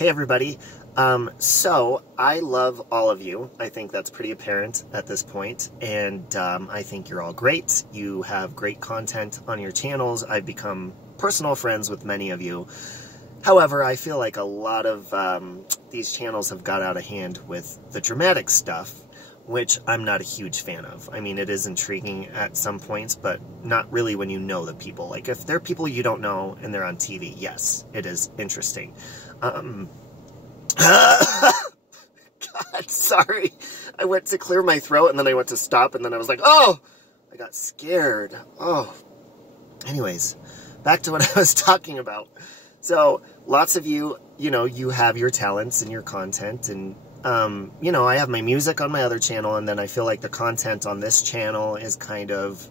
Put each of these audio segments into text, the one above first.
Hey everybody. So I love all of you. I think that's pretty apparent at this point, and I think you're all great. You have great content on your channels. I've become personal friends with many of you. However, I feel like a lot of these channels have got out of hand with the dramatic stuff, which I'm not a huge fan of. I mean, it is intriguing at some points, but not really when you know the people. Like, if they're people you don't know and they're on TV, yes, it is interesting. God, sorry. I went to clear my throat, and then I went to stop, and then I was like, oh! I got scared. Oh. Anyways, back to what I was talking about. So, lots of you, you have your talents and your content, and, I have my music on my other channel, and then I feel like the content on this channel is kind of,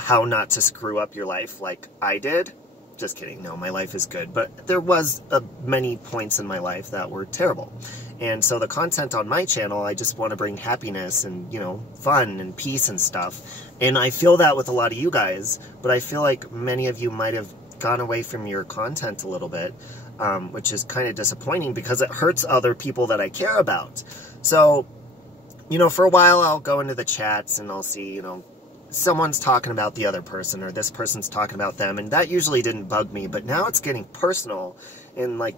how not to screw up your life like I did. Just kidding. No, my life is good. But there was many points in my life that were terrible. And so the content on my channel, I just want to bring happiness and, fun and peace and stuff. And I feel that with a lot of you guys, but I feel like many of you might have gone away from your content a little bit, which is kind of disappointing because it hurts other people that I care about. So, for a while I'll go into the chats and I'll see, someone's talking about the other person or this person's talking about them, and that usually didn't bug me, but now it's getting personal in, like,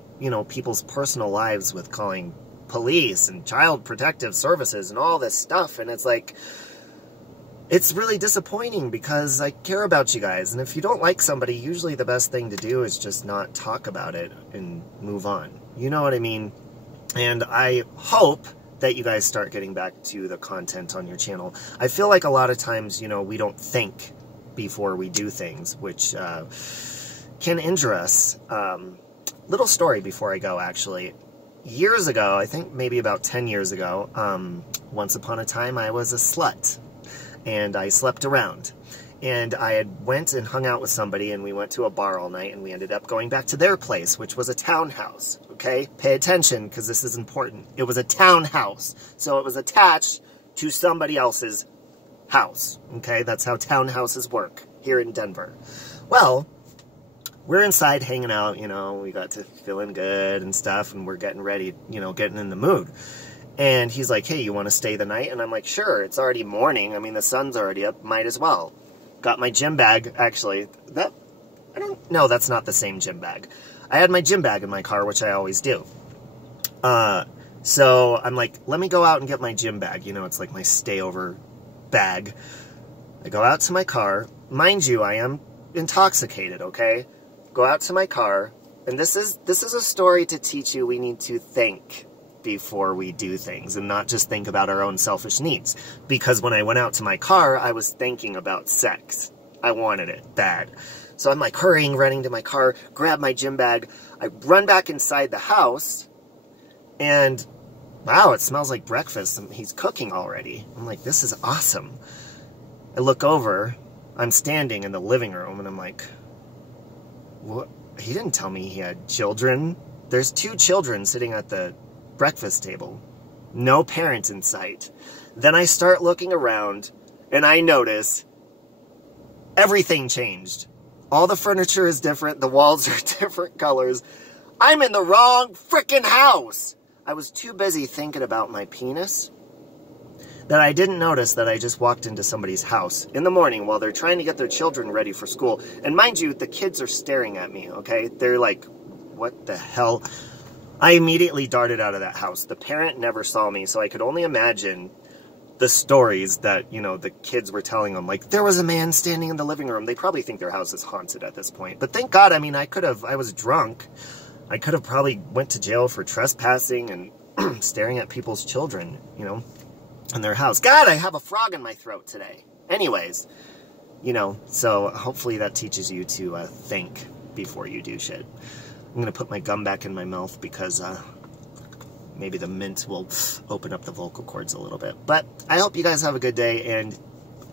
people's personal lives with calling police and child protective services and all this stuff, and it's like, it's really disappointing because I care about you guys, and if you don't like somebody, usually the best thing to do is just not talk about it and move on. You know what I mean? And I hope that you guys start getting back to the content on your channel. I feel like a lot of times, we don't think before we do things, which can injure us. Little story before I go, actually. Years ago, I think maybe about 10 years ago, once upon a time, I was a slut. And I slept around. And I had went and hung out with somebody, and we went to a bar all night, and we ended up going back to their place, which was a townhouse, okay? Pay attention, because this is important. It was a townhouse, so it was attached to somebody else's house, okay? That's how townhouses work here in Denver. Well, we're inside hanging out, we got to feeling good and stuff, and we're getting ready, getting in the mood. And he's like, hey, you want to stay the night? And I'm like, sure, it's already morning. I mean, the sun's already up, might as well. Got my gym bag, actually. No, that's not the same gym bag. I had my gym bag in my car, which I always do. So I'm like, let me go out and get my gym bag. It's like my stay-over bag. I go out to my car. Mind you, I am intoxicated, okay? Go out to my car, and this is a story to teach you we need to think before we do things and not just think about our own selfish needs. Because when I went out to my car, I was thinking about sex. I wanted it bad. So I'm like hurrying, running to my car, grab my gym bag. I run back inside the house, and wow, it smells like breakfast, and he's cooking already. I'm like, this is awesome. I look over, I'm standing in the living room, and I'm like, what? He didn't tell me he had children. There's 2 children sitting at the breakfast table. No parent in sight. Then I start looking around, and I notice everything changed. All the furniture is different. The walls are different colors. I'm in the wrong frickin' house. I was too busy thinking about my penis that I didn't notice that I just walked into somebody's house in the morning while they're trying to get their children ready for school. And mind you, the kids are staring at me, okay? They're like, what the hell? I immediately darted out of that house. The parent never saw me, so I could only imagine the stories that, the kids were telling them. Like, there was a man standing in the living room. They probably think their house is haunted at this point. But thank God, I mean, I was drunk. I could have probably went to jail for trespassing and staring at people's children, in their house. God, I have a frog in my throat today. Anyways, so hopefully that teaches you to think before you do shit. I'm going to put my gum back in my mouth because maybe the mint will open up the vocal cords a little bit. But I hope you guys have a good day, and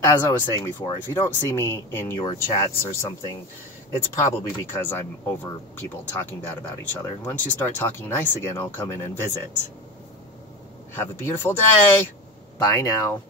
as I was saying before, if you don't see me in your chats or something, it's probably because I'm over people talking bad about each other. Once you start talking nice again, I'll come in and visit. Have a beautiful day! Bye now.